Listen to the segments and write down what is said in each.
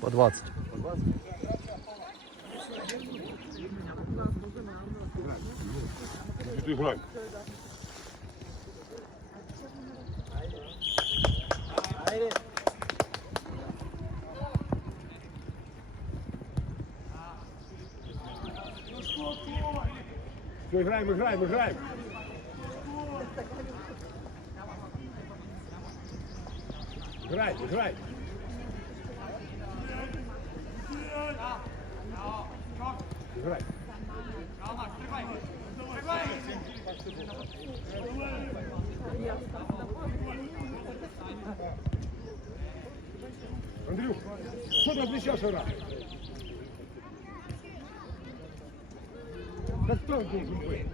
По 20. Играй. Все, играем. Играй. Андрюх, что ты отвечаешь раз? Как танк должен быть.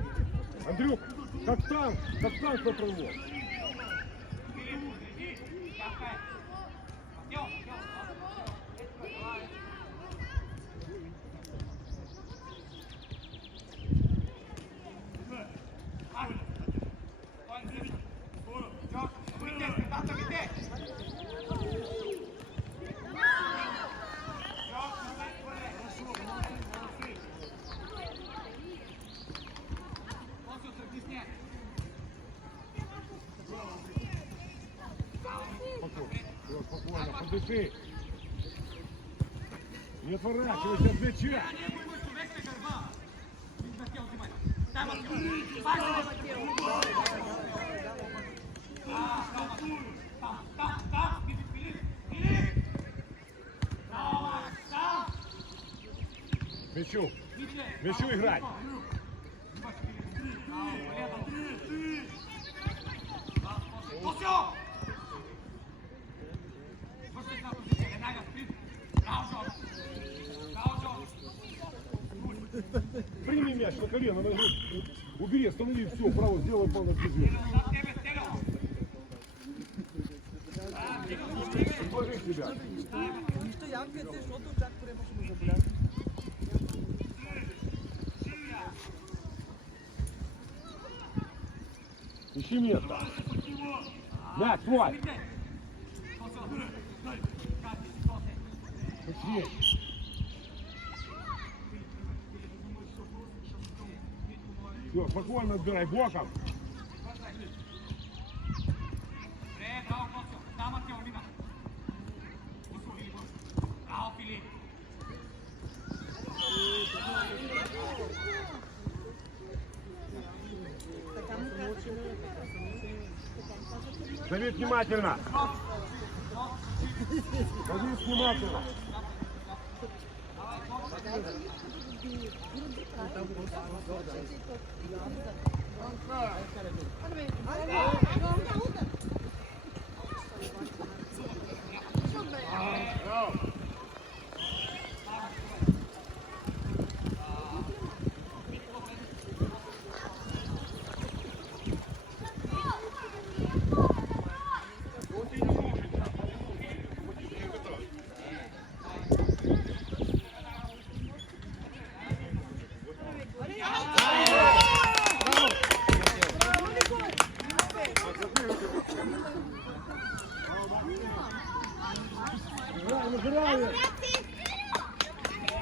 Андрюх, как танк на траву. Спокойно, подыши. Не отворачивайся от мяча. Мячу играть. Прими мяч на колено, убери, останови, все, право, сделай полное движение. Сложи себя. Ищи место. Мяч, твой. Все, спокойно отбирай, боком. Давид, внимательно. Давид, внимательно.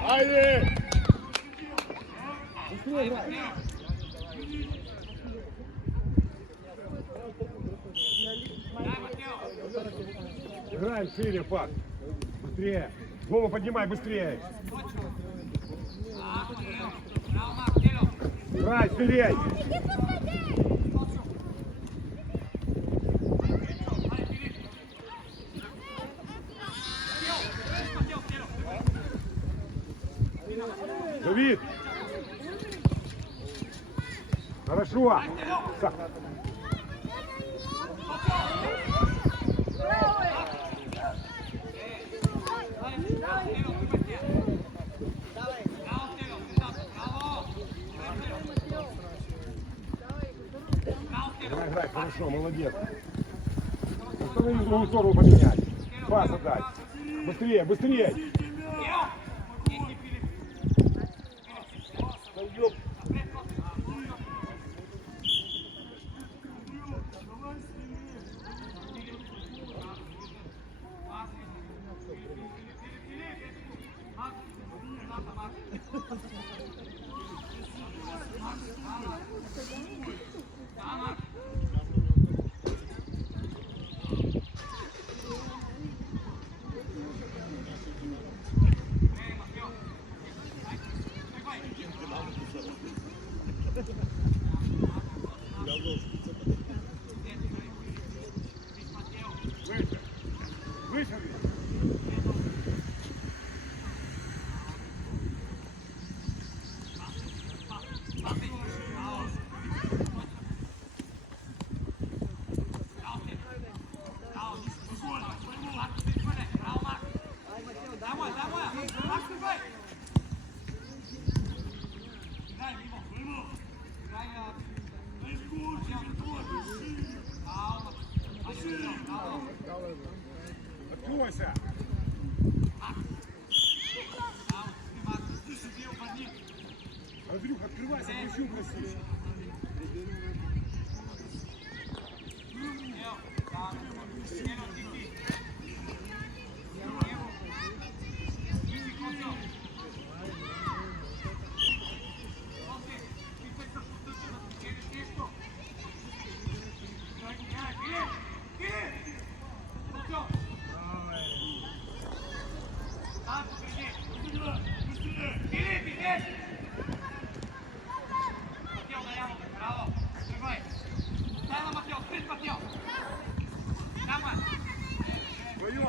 Айди! Быстрее играй! Играем шире, пас! Быстрее! Голову поднимай, быстрее! Играй, скорей! Давид! Хорошо! Играй, хорошо, молодец. Останови в другую сторону поменять. Пас отдать. Быстрее, быстрее! мячу красиво.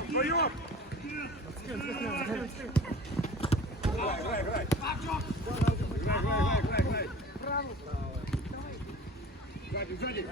Вдвоем! Играй! Играй! Сзади!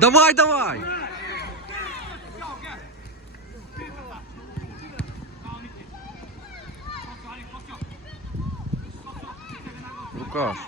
Давай, давай! Лукаш.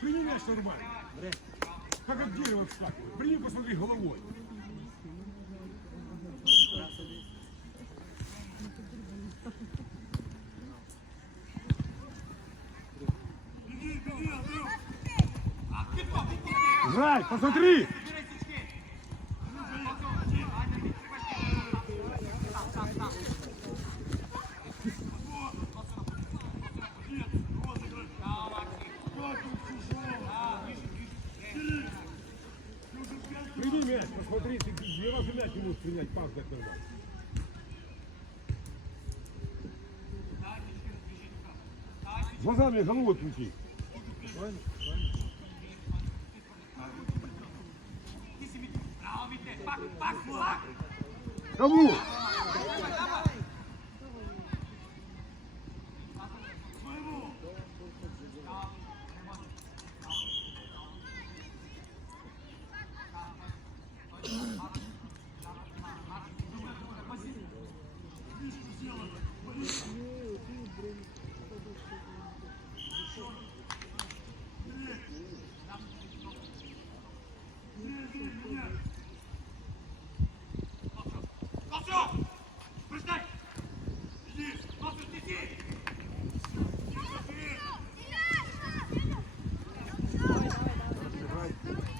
Прими мяч нормально. Как от дерева вскакивает. Прими, посмотри головой. Играй, посмотри! Прими мяч, посмотри, ты 2 раза мяч не можешь принять, пас дать нормально. Глазами головой крути. Кому?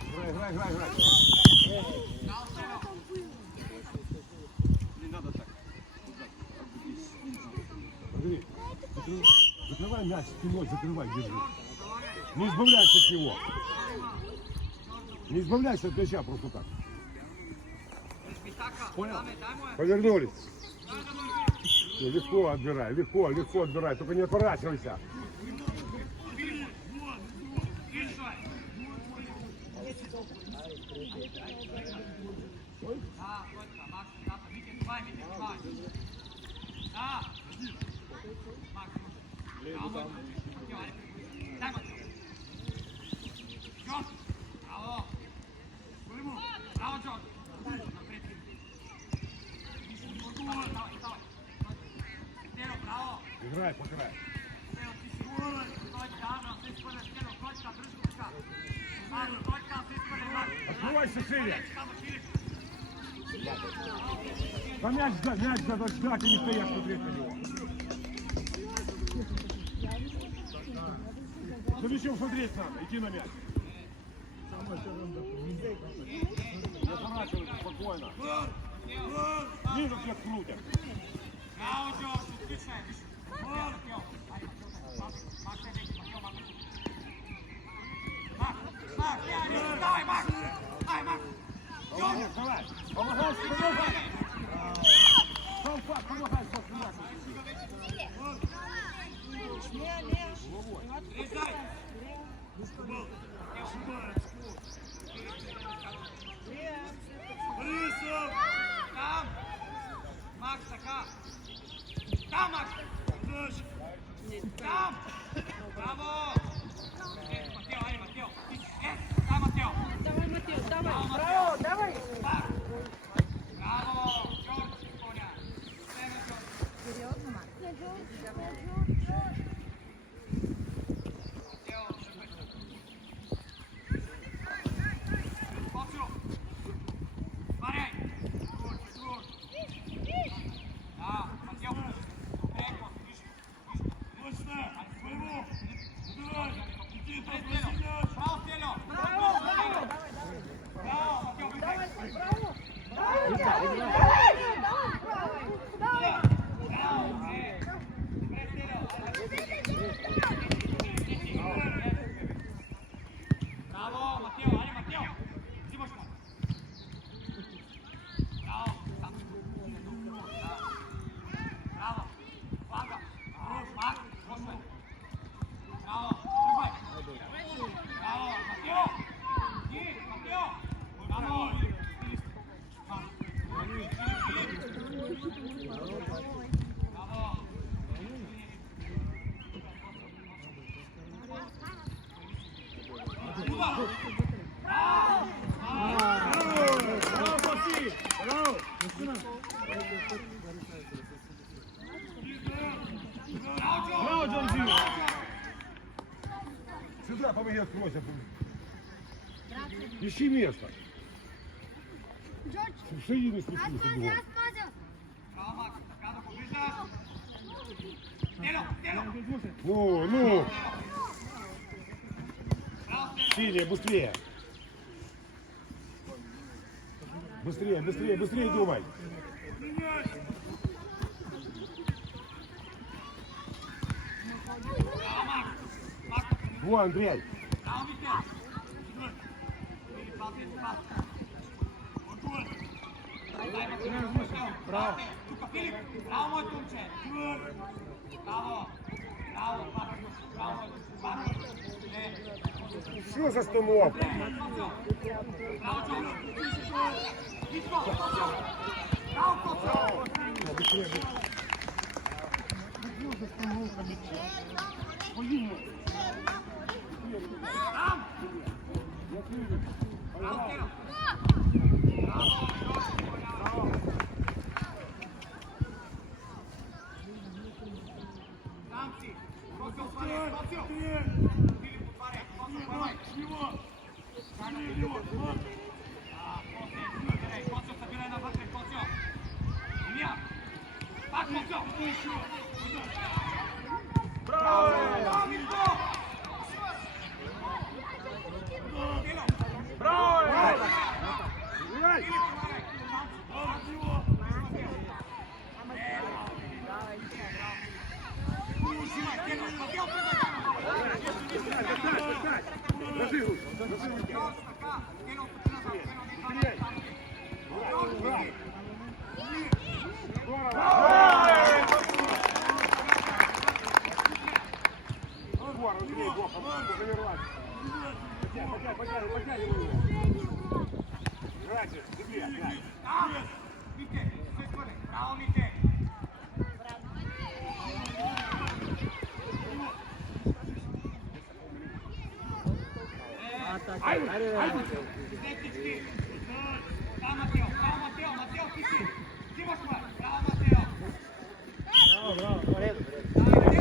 Играй. Не надо так. Смотри, закрывай мяч, спиной закрывай, держи. Не избавляйся от него. Не избавляйся от мяча просто так. Понял? Повернулись. Все, легко отбирай, только не отворачивайся. Играй по краю. Открывайся шире. Да мяч надо ждать, и не стоять смотреть на него. За мячом смотреть надо, идти на мяч. Не заморачивайся, спокойно. Вижу, как крутят. Давай, помогай, помогай. Помогай, Там! Макс, така! Там, Макс! Там! Браво! Матео, айде, Матео! Там, Матео! Давай, Матео, давай! Браво, давай! Браво! Джордж, коня! Серйозно, Макс? Матео, шипай! Попсю! Варяй! Джордж! Да, Матео! Еко, виж! Точно! Своего! Убирай! Иди там, Браво, Стелio! Браво, браво! Браво, Матео, Давай, виграй! браво! Bravo, Matteo, dai Matteo! Ti posso fare? Bravo! Bravo! Guarda! Marco, posso fare? Bravo! Vai! Bravo, Matteo! Sì, Matteo! Bravo! Bravo! Браво, Софи! Браво! Браво, Джорджи! Сюда помоги откройся. Ищи место. Шиї не спеши, чтобы Bravo, Max! Riccardo, conquista! Stelo, Stelo! Ну, Bravo, Stelo! сильнее, быстрее. Быстрее, быстрее, быстрее думай. Bravo, Max! Marco, Во, Андрей. bravo, Mister! Fatti, fatti! Dai, Matteo! Bravo! Luca, Filip! Bravo, moj Tunče! Bravo! Bravo, Marko! Bravo, Marko! Что за остановка? Bravo, Giorgio! Ismo! Bravo, Koco! Tam! Bravo, Stelo! Bravo, Giorgio! Tamsi! Koco, Fare! Koco! Filip, Fare! Koco, Fare! Koco, sabiraj na vrte, Koco! Ilija! Tak, Koco! Bravo! Bravo, Mirko! Stelo! Браво! Filip, Fare! Stelo, Mateo, Держи руку. Giorgio, така! Stelo, Stelo, Вор, Андрей, боком. Завернуть. Потягивай его. Грати, земле, грати. Там! Мите, sve skore! Bravo, Mite! Tehnički! Da, Mateo! Bravo, Mateo! Mateo, ti si! Ti možeš, bravo, Mateo! Браво, браво. Daj,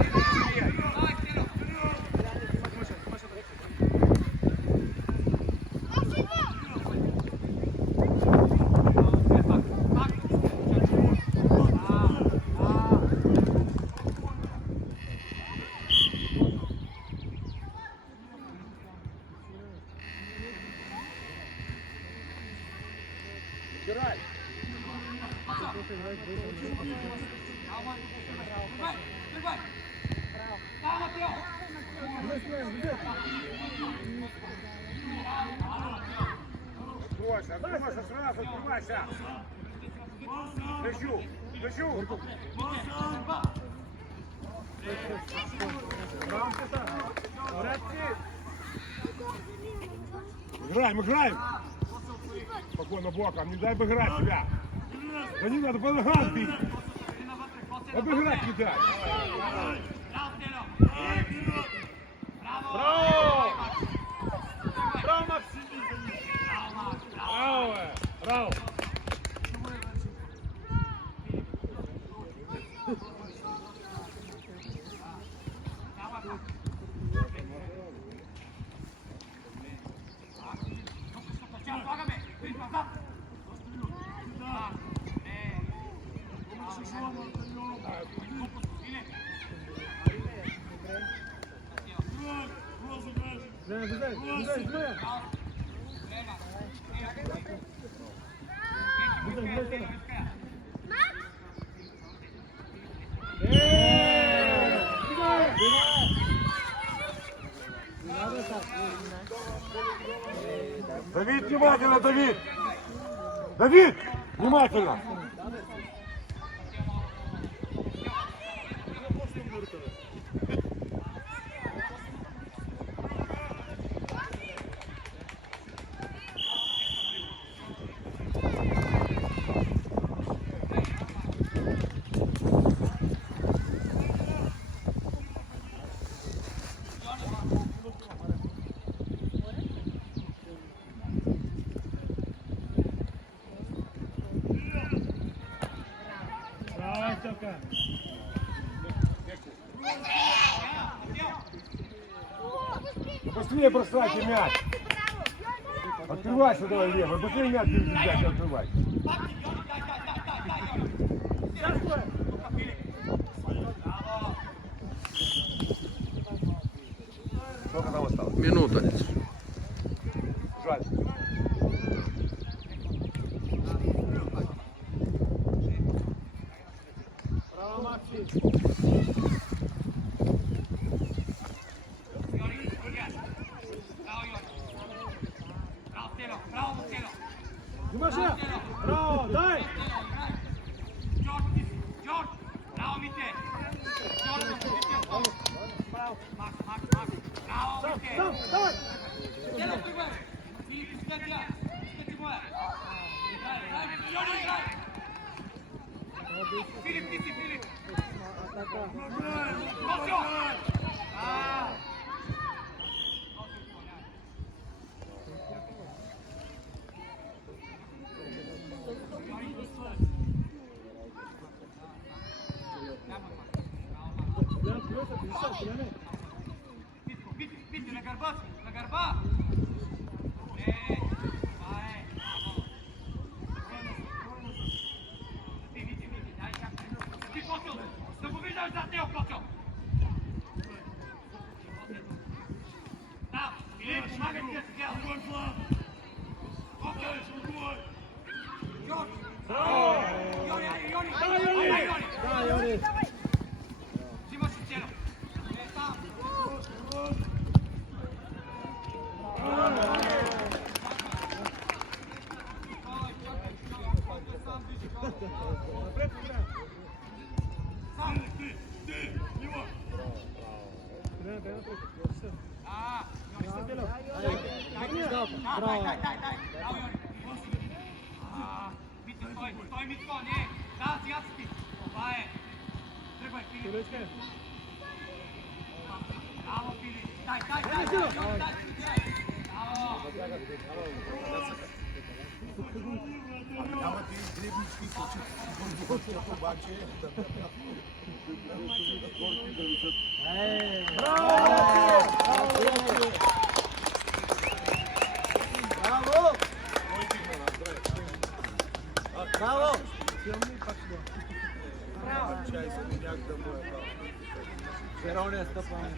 Тръгвай! Да, Матео! Открывайся, открывайся сразу, открывайся. Дышу, дышу. Играем, играем. Спокойно боком, не дай обыграть тебя. Да не надо, по ногам бить. Обыграть не дай. Браво! Браво, Максим! Браво! Браво! Давид, внимательно, Давид! Давид, внимательно! Быстрее бросайте мяч! Открывайся давай левый, быстрее мяч взять и открывай. Сколько там осталось? Минута. Жаль. Димаша! Браво! Дай! Джордж! Браво, Мите! Джордж! Макс! Браво, Мите! Давай! Дело, тръгвай! Филип, искате я! Искате моя! Филип, ти си, Филип! Косо! Бити, на гърба си! На гърба! Това е! Вити, дай чакай! Ти, Косил! Да го виждаш зад него, Косил! Да, Филип, помагай ти да си гледал! Косил! Джордж! Йони, айде, Йони! Да, Йони! Взимаш и цело! Не, там! Стой, Митко, не! Да, сега си! Това е! Тръгвай, Филип! Браво, Филип! Дай! Ама ти дребнички случи обаче. Браво! Чай с коняк домой. Черония стъпване.